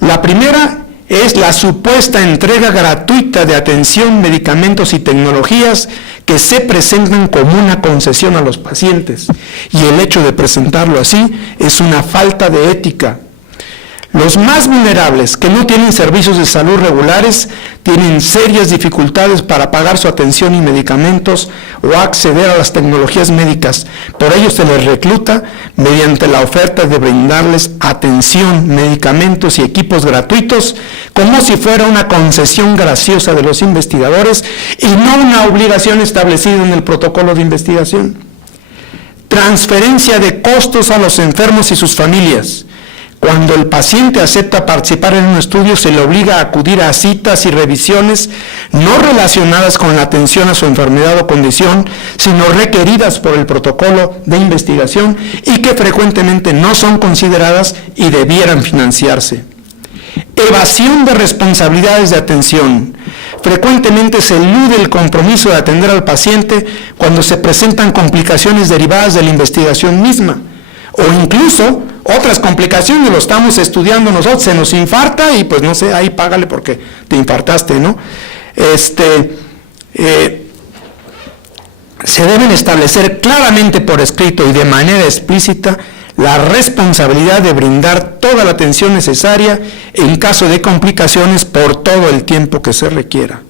La primera es la supuesta entrega gratuita de atención, medicamentos y tecnologías que se presentan como una concesión a los pacientes. Y el hecho de presentarlo así es una falta de ética. Los más vulnerables, que no tienen servicios de salud regulares, tienen serias dificultades para pagar su atención y medicamentos o acceder a las tecnologías médicas. Por ello se les recluta mediante la oferta de brindarles atención, medicamentos y equipos gratuitos, como si fuera una concesión graciosa de los investigadores y no una obligación establecida en el protocolo de investigación. Transferencia de costos a los enfermos y sus familias. Cuando el paciente acepta participar en un estudio, se le obliga a acudir a citas y revisiones no relacionadas con la atención a su enfermedad o condición, sino requeridas por el protocolo de investigación y que frecuentemente no son consideradas y debieran financiarse. Evasión de responsabilidades de atención. Frecuentemente se elude el compromiso de atender al paciente cuando se presentan complicaciones derivadas de la investigación misma, o incluso otras complicaciones, lo estamos estudiando nosotros, se nos infarta y pues no sé, ahí págale porque te infartaste, ¿no? Se deben establecer claramente por escrito y de manera explícita la responsabilidad de brindar toda la atención necesaria en caso de complicaciones por todo el tiempo que se requiera.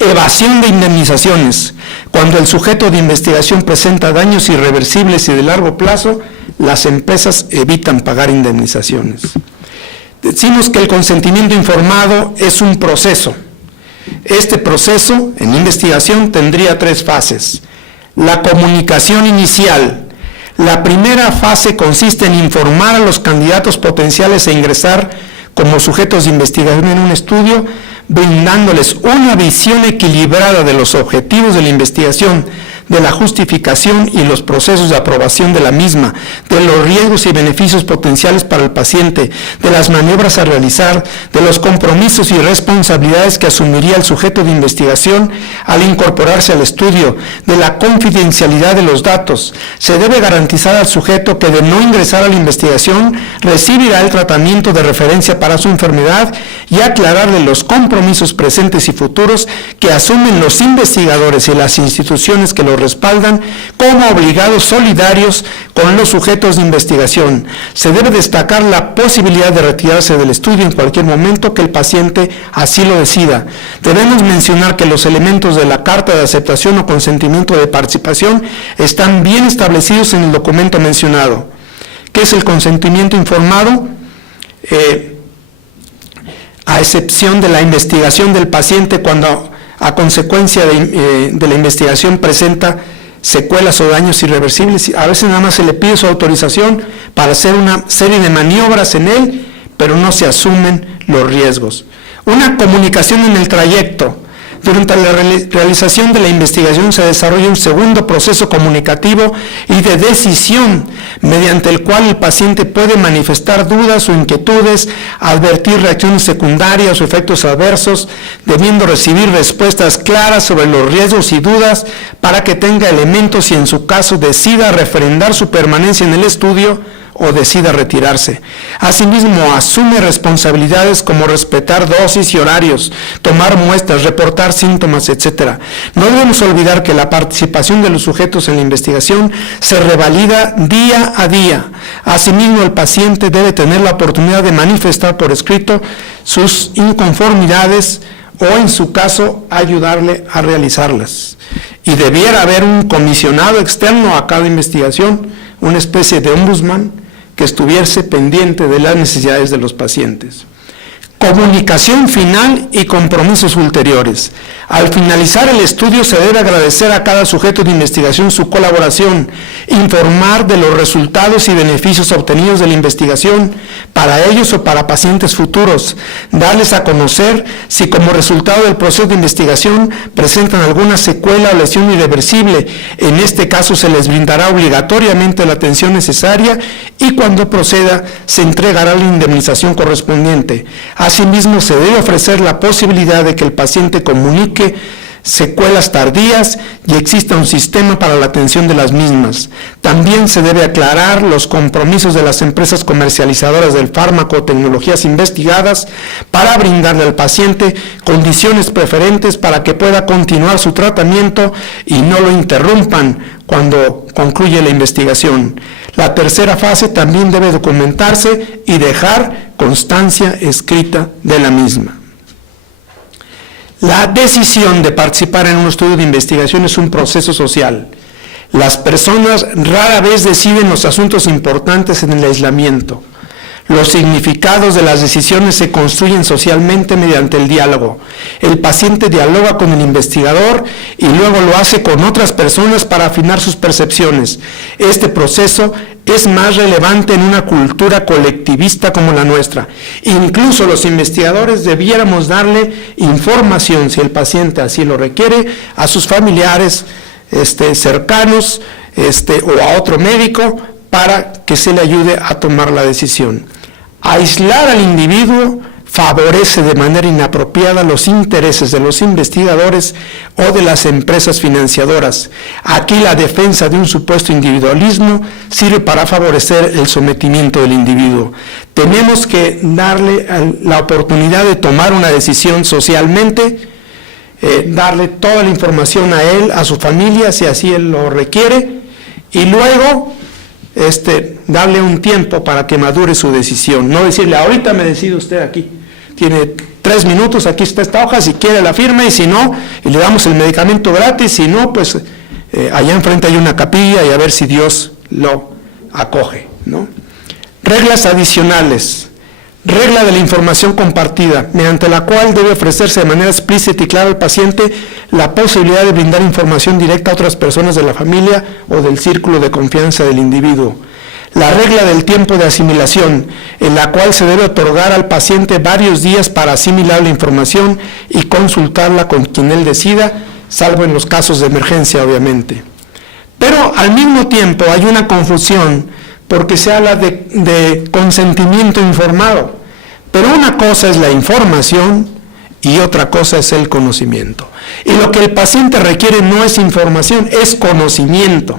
Evasión de indemnizaciones. Cuando el sujeto de investigación presenta daños irreversibles y de largo plazo, las empresas evitan pagar indemnizaciones. Decimos que el consentimiento informado es un proceso. Este proceso en investigación tendría 3 fases. La comunicación inicial. La primera fase consiste en informar a los candidatos potenciales a ingresar como sujetos de investigación en un estudio, brindándoles una visión equilibrada de los objetivos de la investigación, de la justificación y los procesos de aprobación de la misma, de los riesgos y beneficios potenciales para el paciente, de las maniobras a realizar, de los compromisos y responsabilidades que asumiría el sujeto de investigación al incorporarse al estudio, de la confidencialidad de los datos. Se debe garantizar al sujeto que de no ingresar a la investigación recibirá el tratamiento de referencia para su enfermedad y aclararle los compromisos presentes y futuros que asumen los investigadores y las instituciones que lo respaldan como obligados solidarios con los sujetos de investigación. Se debe destacar la posibilidad de retirarse del estudio en cualquier momento que el paciente así lo decida. Debemos mencionar que los elementos de la carta de aceptación o consentimiento de participación están bien establecidos en el documento mencionado. ¿Qué es el consentimiento informado? A excepción de la investigación del paciente cuando a consecuencia de la investigación presenta secuelas o daños irreversibles. A veces nada más se le pide su autorización para hacer una serie de maniobras en él, pero no se asumen los riesgos. Una comunicación en el trayecto. Durante la realización de la investigación se desarrolla un segundo proceso comunicativo y de decisión, mediante el cual el paciente puede manifestar dudas o inquietudes, advertir reacciones secundarias o efectos adversos, debiendo recibir respuestas claras sobre los riesgos y dudas para que tenga elementos y en su caso decida refrendar su permanencia en el estudio o decida retirarse. Asimismo, asume responsabilidades como respetar dosis y horarios, tomar muestras, reportar síntomas, etc. No debemos olvidar que la participación de los sujetos en la investigación se revalida día a día. Asimismo, el paciente debe tener la oportunidad de manifestar por escrito sus inconformidades o, en su caso, ayudarle a realizarlas. y debiera haber un comisionado externo a cada investigación, una especie de ombudsman que estuviese pendiente de las necesidades de los pacientes. Comunicación final y compromisos ulteriores. Al finalizar el estudio se debe agradecer a cada sujeto de investigación su colaboración, informar de los resultados y beneficios obtenidos de la investigación para ellos o para pacientes futuros, darles a conocer si como resultado del proceso de investigación presentan alguna secuela o lesión irreversible. En este caso se les brindará obligatoriamente la atención necesaria y cuando proceda se entregará la indemnización correspondiente. Asimismo, se debe ofrecer la posibilidad de que el paciente comunique secuelas tardías y exista un sistema para la atención de las mismas. También se debe aclarar los compromisos de las empresas comercializadoras del fármaco o tecnologías investigadas para brindarle al paciente condiciones preferentes para que pueda continuar su tratamiento y no lo interrumpan cuando concluye la investigación. La tercera fase también debe documentarse y dejar constancia escrita de la misma. La decisión de participar en un estudio de investigación es un proceso social. Las personas rara vez deciden los asuntos importantes en el aislamiento. Los significados de las decisiones se construyen socialmente mediante el diálogo. El paciente dialoga con el investigador y luego lo hace con otras personas para afinar sus percepciones. Este proceso es más relevante en una cultura colectivista como la nuestra. Incluso los investigadores debiéramos darle información, si el paciente así lo requiere, a sus familiares cercanos o a otro médico para que se le ayude a tomar la decisión. Aislar al individuo favorece de manera inapropiada los intereses de los investigadores o de las empresas financiadoras. Aquí la defensa de un supuesto individualismo sirve para favorecer el sometimiento del individuo. Tenemos que darle la oportunidad de tomar una decisión socialmente, darle toda la información a él, a su familia, si así él lo requiere, y luego darle un tiempo para que madure su decisión. No decirle, ahorita me decide usted aquí. Tiene 3 minutos, aquí está esta hoja, si quiere la firma, y si no, y le damos el medicamento gratis, si no, pues allá enfrente hay una capilla y a ver si Dios lo acoge, ¿no? Reglas adicionales. Regla de la información compartida, mediante la cual debe ofrecerse de manera explícita y clara al paciente la posibilidad de brindar información directa a otras personas de la familia o del círculo de confianza del individuo. La regla del tiempo de asimilación, en la cual se debe otorgar al paciente varios días para asimilar la información y consultarla con quien él decida, salvo en los casos de emergencia, obviamente. Pero al mismo tiempo hay una confusión, porque se habla de consentimiento informado, pero una cosa es la información y otra cosa es el conocimiento. Y lo que el paciente requiere no es información, es conocimiento.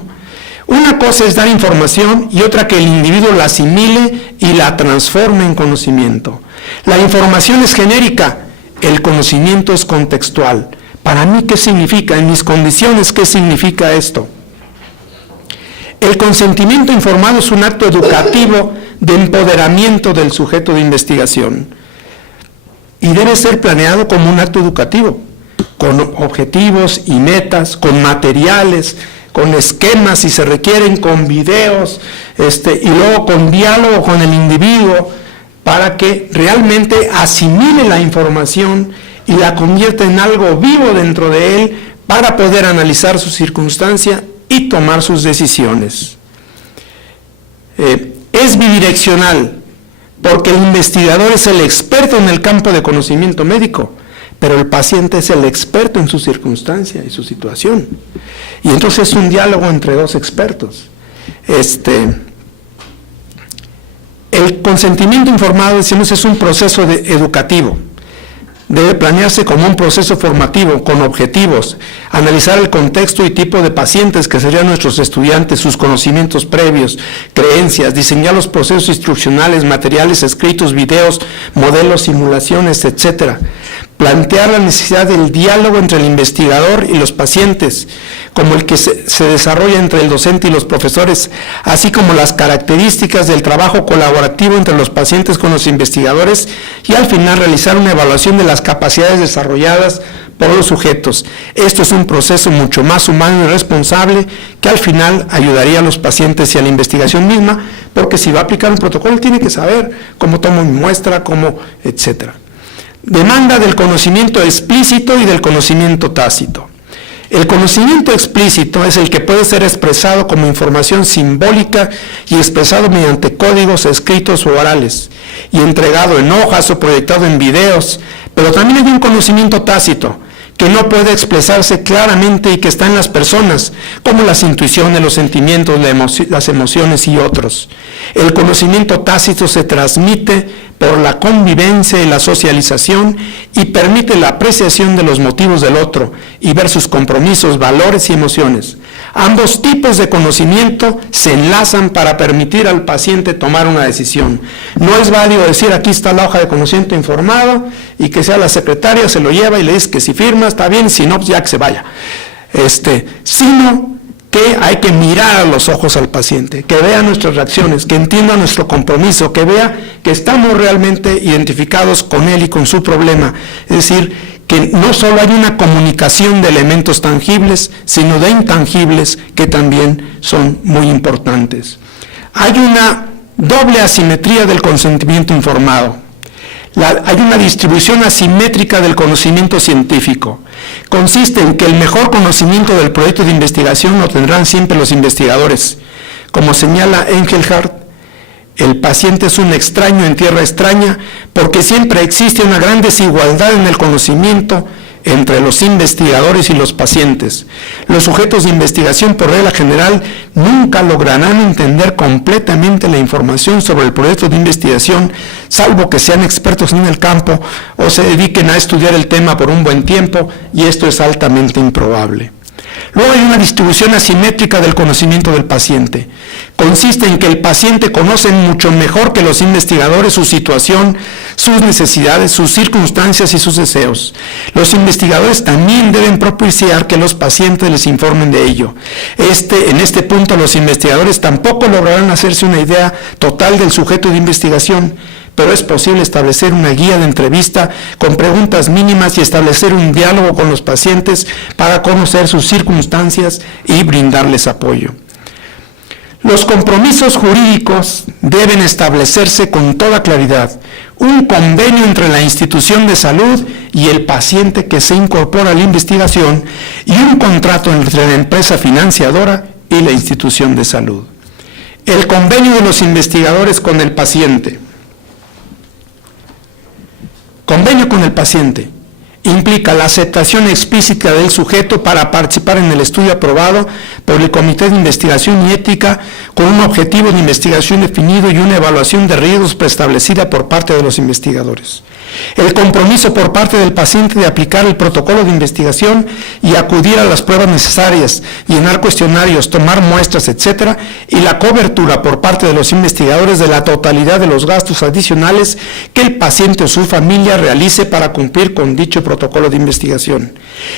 Una cosa es dar información y otra que el individuo la asimile y la transforme en conocimiento. La información es genérica, el conocimiento es contextual. Para mí, ¿qué significa? En mis condiciones, ¿qué significa esto? El consentimiento informado es un acto educativo de empoderamiento del sujeto de investigación y debe ser planeado como un acto educativo, con objetivos y metas, con materiales, con esquemas si se requieren, con videos, y luego con diálogo con el individuo para que realmente asimile la información y la convierta en algo vivo dentro de él para poder analizar su circunstancia y tomar sus decisiones. Es bidireccional, porque el investigador es el experto en el campo de conocimiento médico, pero el paciente es el experto en su circunstancia y su situación. Y entonces es un diálogo entre dos expertos. El consentimiento informado, decimos, es un proceso educativo. Debe planearse como un proceso formativo, con objetivos, analizar el contexto y tipo de pacientes que serían nuestros estudiantes, sus conocimientos previos, creencias, diseñar los procesos instruccionales, materiales escritos, videos, modelos, simulaciones, etc. plantear la necesidad del diálogo entre el investigador y los pacientes, como el que se desarrolla entre el docente y los profesores, así como las características del trabajo colaborativo entre los pacientes con los investigadores, y al final realizar una evaluación de las capacidades desarrolladas por los sujetos. Esto es un proceso mucho más humano y responsable que al final ayudaría a los pacientes y a la investigación misma, porque si va a aplicar un protocolo tiene que saber cómo tomo mi muestra, cómo, etcétera. Demanda del conocimiento explícito y del conocimiento tácito. El conocimiento explícito es el que puede ser expresado como información simbólica y expresado mediante códigos escritos o orales, y entregado en hojas o proyectado en videos, pero también hay un conocimiento tácito, que no puede expresarse claramente y que está en las personas, como las intuiciones, los sentimientos, las emociones y otros. El conocimiento tácito se transmite por la convivencia y la socialización y permite la apreciación de los motivos del otro y ver sus compromisos, valores y emociones. Ambos tipos de conocimiento se enlazan para permitir al paciente tomar una decisión. No es válido decir aquí está la hoja de conocimiento informado y que sea la secretaria, se lo lleva y le dice que si firma está bien, si no, pues ya que se vaya. Sino que hay que mirar a los ojos al paciente, que vea nuestras reacciones, que entienda nuestro compromiso, que vea que estamos realmente identificados con él y con su problema. Es decir, que no solo hay una comunicación de elementos tangibles, sino de intangibles que también son muy importantes. Hay una doble asimetría del consentimiento informado. Hay una distribución asimétrica del conocimiento científico. Consiste en que el mejor conocimiento del proyecto de investigación lo tendrán siempre los investigadores. Como señala Engelhardt, el paciente es un extraño en tierra extraña porque siempre existe una gran desigualdad en el conocimiento entre los investigadores y los pacientes. Los sujetos de investigación, por regla general, nunca lograrán entender completamente la información sobre el proyecto de investigación, salvo que sean expertos en el campo o se dediquen a estudiar el tema por un buen tiempo, y esto es altamente improbable. Luego hay una distribución asimétrica del conocimiento del paciente. Consiste en que el paciente conoce mucho mejor que los investigadores su situación, sus necesidades, sus circunstancias y sus deseos. Los investigadores también deben propiciar que los pacientes les informen de ello. En este punto los investigadores tampoco lograrán hacerse una idea total del sujeto de investigación, pero es posible establecer una guía de entrevista con preguntas mínimas y establecer un diálogo con los pacientes para conocer sus circunstancias y brindarles apoyo. Los compromisos jurídicos deben establecerse con toda claridad. Un convenio entre la institución de salud y el paciente que se incorpora a la investigación y un contrato entre la empresa financiadora y la institución de salud. El convenio de los investigadores con el paciente. Convenio con el paciente implica la aceptación explícita del sujeto para participar en el estudio aprobado por el Comité de Investigación y Ética con un objetivo de investigación definido y una evaluación de riesgos preestablecida por parte de los investigadores. El compromiso por parte del paciente de aplicar el protocolo de investigación y acudir a las pruebas necesarias, llenar cuestionarios, tomar muestras, etc., y la cobertura por parte de los investigadores de la totalidad de los gastos adicionales que el paciente o su familia realice para cumplir con dicho protocolo de investigación.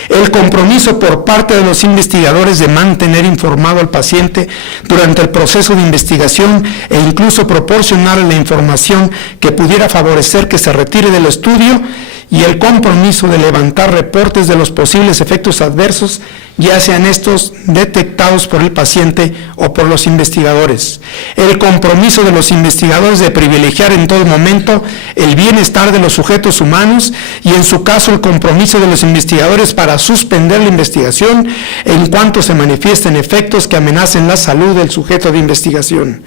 El compromiso por parte de los investigadores de mantener informado al paciente durante el proceso de investigación e incluso proporcionarle la información que pudiera favorecer que se retire del estudio, y el compromiso de levantar reportes de los posibles efectos adversos, ya sean estos detectados por el paciente o por los investigadores. El compromiso de los investigadores de privilegiar en todo momento el bienestar de los sujetos humanos y, en su caso, el compromiso de los investigadores para suspender la investigación en cuanto se manifiesten efectos que amenacen la salud del sujeto de investigación.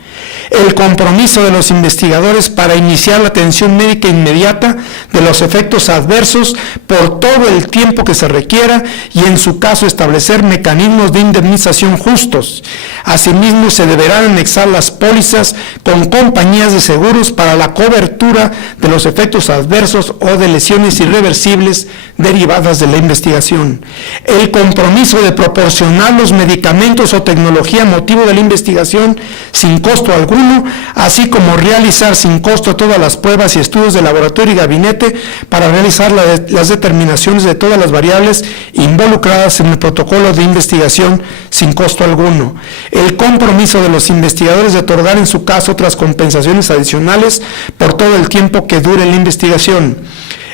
El compromiso de los investigadores para iniciar la atención médica inmediata de los efectos adversos por todo el tiempo que se requiera y, en su caso, establecer mecanismos de indemnización justos. Asimismo, se deberán anexar las pólizas con compañías de seguros para la cobertura de los efectos adversos o de lesiones irreversibles derivadas de la investigación. El compromiso de proporcionar los medicamentos o tecnología motivo de la investigación sin costo alguno, así como realizar sin costo todas las pruebas y estudios de laboratorio y gabinete para realizar las determinaciones de todas las variables involucradas en el protocolo de investigación sin costo alguno. El compromiso de los investigadores de otorgar en su caso otras compensaciones adicionales por todo el tiempo que dure la investigación.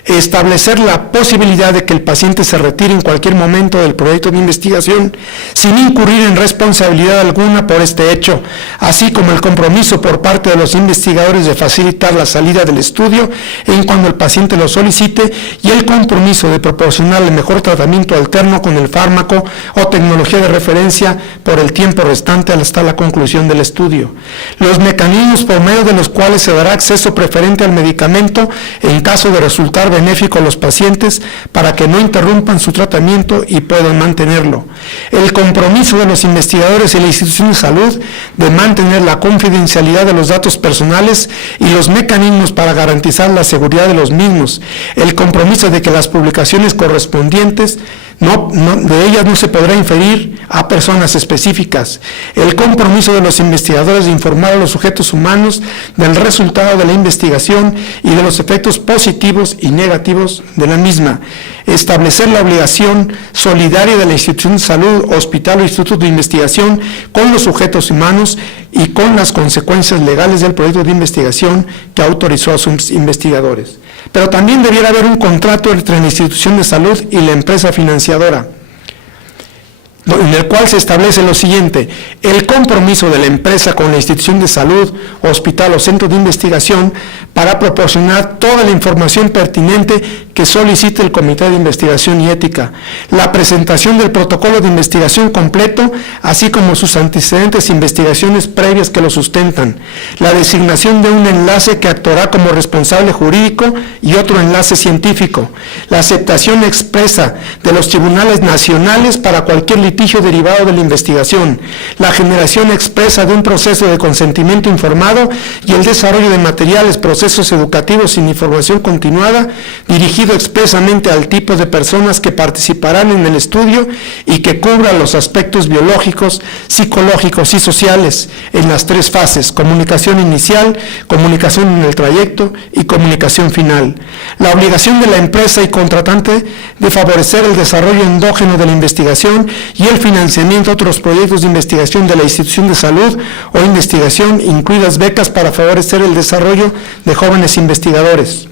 Establecer la posibilidad de que el paciente se retire en cualquier momento del proyecto de investigación sin incurrir en responsabilidad alguna por este hecho, así como el compromiso por parte de los investigadores de facilitar la salida del estudio en cuando el paciente lo solicite y el compromiso de proporcionar el mejor tratamiento alterno con el fármaco o tecnología de referencia por el tiempo restante hasta la conclusión del estudio. Los mecanismos por medio de los cuales se dará acceso preferente al medicamento en caso de resultar benéfico a los pacientes para que no interrumpan su tratamiento y puedan mantenerlo. El compromiso de los investigadores y la institución de salud de mantener la confidencialidad de los datos personales y los mecanismos para garantizar la seguridad de los mismos. El compromiso de que las publicaciones correspondientes de ellas no se podrá inferir a personas específicas. El compromiso de los investigadores de informar a los sujetos humanos del resultado de la investigación y de los efectos positivos y negativos de la misma. Establecer la obligación solidaria de la institución de salud, hospital o instituto de investigación con los sujetos humanos y con las consecuencias legales del proyecto de investigación que autorizó a sus investigadores. Pero también debiera haber un contrato entre la institución de salud y la empresa financiadora, en el cual se establece lo siguiente: el compromiso de la empresa con la institución de salud, hospital o centro de investigación para proporcionar toda la información pertinente que solicite el Comité de Investigación y Ética, la presentación del protocolo de investigación completo, así como sus antecedentes e investigaciones previas que lo sustentan, la designación de un enlace que actuará como responsable jurídico y otro enlace científico, la aceptación expresa de los tribunales nacionales para cualquier litigio derivado de la investigación, la generación expresa de un proceso de consentimiento informado y el desarrollo de materiales, procesos educativos sin información continuada, dirigido expresamente al tipo de personas que participarán en el estudio y que cubra los aspectos biológicos, psicológicos y sociales en las tres fases: comunicación inicial, comunicación en el trayecto y comunicación final. La obligación de la empresa y contratante de favorecer el desarrollo endógeno de la investigación y el financiamiento de otros proyectos de investigación de la institución de salud o investigación, incluidas becas para favorecer el desarrollo de jóvenes investigadores.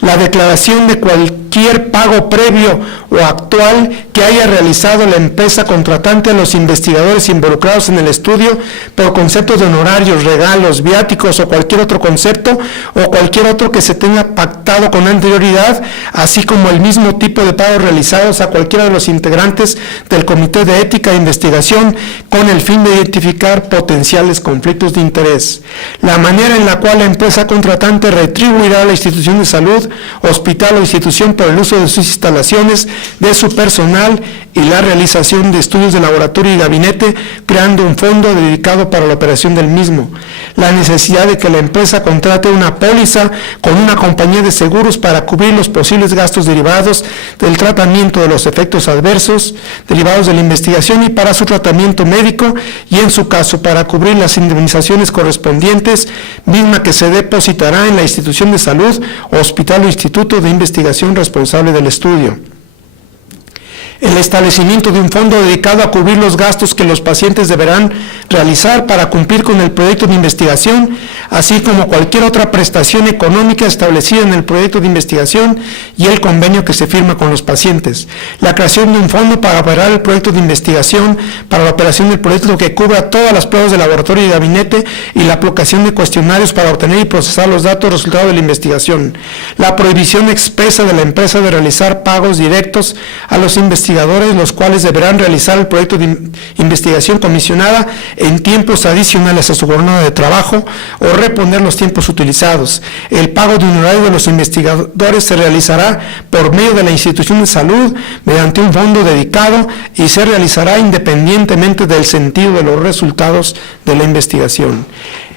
La declaración de cualquier pago previo o actual que haya realizado la empresa contratante a los investigadores involucrados en el estudio por conceptos de honorarios, regalos, viáticos o cualquier otro concepto o cualquier otro que se tenga pactado con anterioridad, así como el mismo tipo de pagos realizados a cualquiera de los integrantes del Comité de Ética e Investigación con el fin de identificar potenciales conflictos de interés. La manera en la cual la empresa contratante retribuirá a la institución de salud, hospital o institución por el uso de sus instalaciones, de su personal y la realización de estudios de laboratorio y gabinete, creando un fondo dedicado para la operación del mismo. La necesidad de que la empresa contrate una póliza con una compañía de seguros para cubrir los posibles gastos derivados del tratamiento de los efectos adversos derivados de la investigación y para su tratamiento médico y, en su caso, para cubrir las indemnizaciones correspondientes, misma que se depositará en la institución de salud, hospital o instituto de investigación responsable del estudio. El establecimiento de un fondo dedicado a cubrir los gastos que los pacientes deberán realizar para cumplir con el proyecto de investigación, así como cualquier otra prestación económica establecida en el proyecto de investigación y el convenio que se firma con los pacientes. La creación de un fondo para operar el proyecto de investigación, para la operación del proyecto que cubra todas las pruebas de laboratorio y gabinete y la aplicación de cuestionarios para obtener y procesar los datos resultados de la investigación. La prohibición expresa de la empresa de realizar pagos directos a los investigadores, los cuales deberán realizar el proyecto de investigación comisionada en tiempos adicionales a su jornada de trabajo o reponer los tiempos utilizados. El pago de honorario de los investigadores se realizará por medio de la institución de salud mediante un fondo dedicado y se realizará independientemente del sentido de los resultados de la investigación.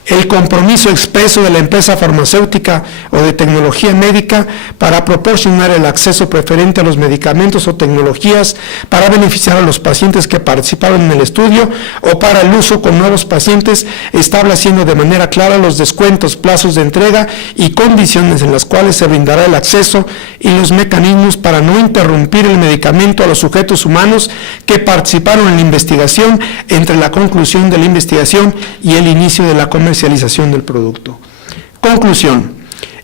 el compromiso expreso de la empresa farmacéutica o de tecnología médica para proporcionar el acceso preferente a los medicamentos o tecnologías para beneficiar a los pacientes que participaron en el estudio o para el uso con nuevos pacientes, estableciendo de manera clara los descuentos, plazos de entrega y condiciones en las cuales se brindará el acceso y los mecanismos para no interrumpir el medicamento a los sujetos humanos que participaron en la investigación entre la conclusión de la investigación y el inicio de la comercialización del producto. Conclusión: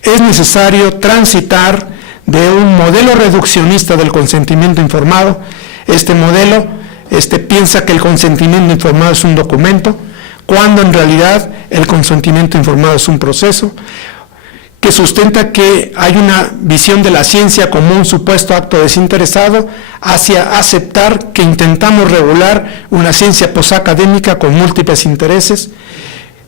es necesario transitar de un modelo reduccionista del consentimiento informado. Este modelo piensa que el consentimiento informado es un documento, cuando en realidad el consentimiento informado es un proceso, que sustenta que hay una visión de la ciencia como un supuesto acto desinteresado, hacia aceptar que intentamos regular una ciencia posacadémica con múltiples intereses,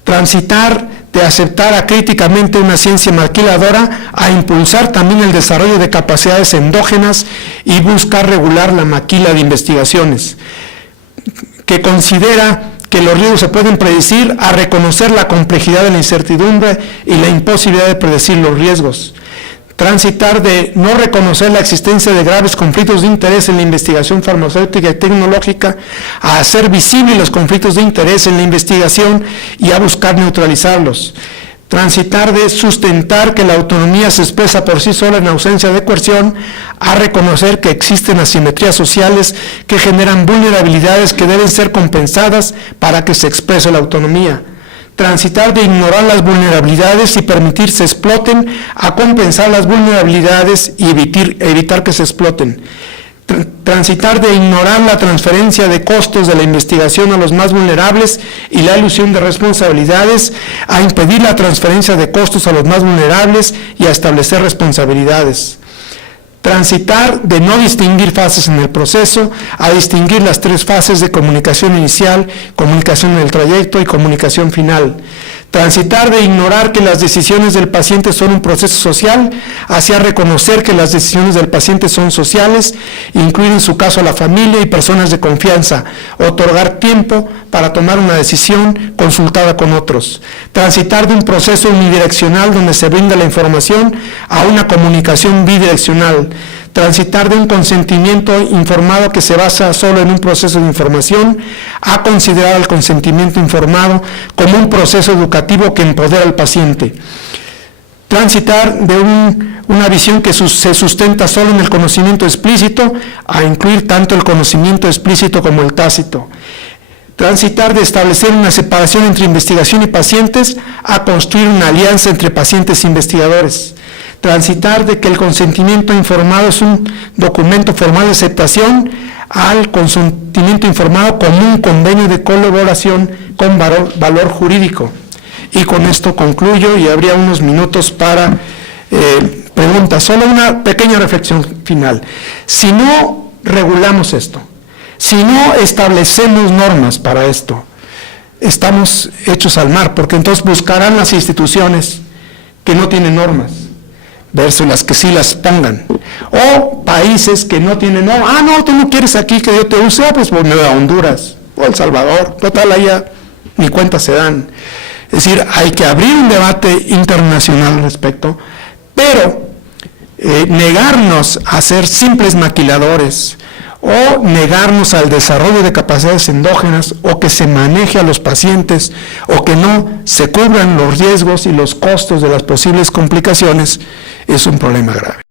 transitar de aceptar acríticamente una ciencia maquiladora a impulsar también el desarrollo de capacidades endógenas y buscar regular la maquila de investigaciones, que considera que los riesgos se pueden predecir, a reconocer la complejidad de la incertidumbre y la imposibilidad de predecir los riesgos. Transitar de no reconocer la existencia de graves conflictos de interés en la investigación farmacéutica y tecnológica a hacer visibles los conflictos de interés en la investigación y a buscar neutralizarlos. Transitar de sustentar que la autonomía se expresa por sí sola en ausencia de coerción a reconocer que existen asimetrías sociales que generan vulnerabilidades que deben ser compensadas para que se exprese la autonomía. Transitar de ignorar las vulnerabilidades y permitir se exploten a compensar las vulnerabilidades y evitar que se exploten. Transitar de ignorar la transferencia de costos de la investigación a los más vulnerables y la ilusión de responsabilidades a impedir la transferencia de costos a los más vulnerables y a establecer responsabilidades. Transitar de no distinguir fases en el proceso a distinguir las tres fases de comunicación inicial, comunicación en el trayecto y comunicación final. Transitar de ignorar que las decisiones del paciente son un proceso social hacia reconocer que las decisiones del paciente son sociales, incluir en su caso a la familia y personas de confianza, otorgar tiempo para tomar una decisión consultada con otros. Transitar de un proceso unidireccional donde se brinda la información a una comunicación bidireccional. Transitar de un consentimiento informado que se basa solo en un proceso de información a considerar el consentimiento informado como un proceso educativo que empodera al paciente. Transitar de una visión que se sustenta solo en el conocimiento explícito a incluir tanto el conocimiento explícito como el tácito. Transitar de establecer una separación entre investigación y pacientes a construir una alianza entre pacientes e investigadores. Transitar de que el consentimiento informado es un documento formal de aceptación al consentimiento informado como un convenio de colaboración con valor jurídico. Y con esto concluyo y habría unos minutos para preguntas. Solo una pequeña reflexión final. Si no regulamos esto, si no establecemos normas para esto, estamos hechos al mar, porque entonces buscarán las instituciones que no tienen normas versus las que sí las pongan, o países que no tienen normas. Ah, no, tú no quieres aquí que yo te use, pues me voy a Honduras o El Salvador, total, allá ni cuenta se dan. Es decir, hay que abrir un debate internacional al respecto, pero negarnos a ser simples maquiladores o negarnos al desarrollo de capacidades endógenas o que se maneje a los pacientes o que no se cubran los riesgos y los costos de las posibles complicaciones es un problema grave.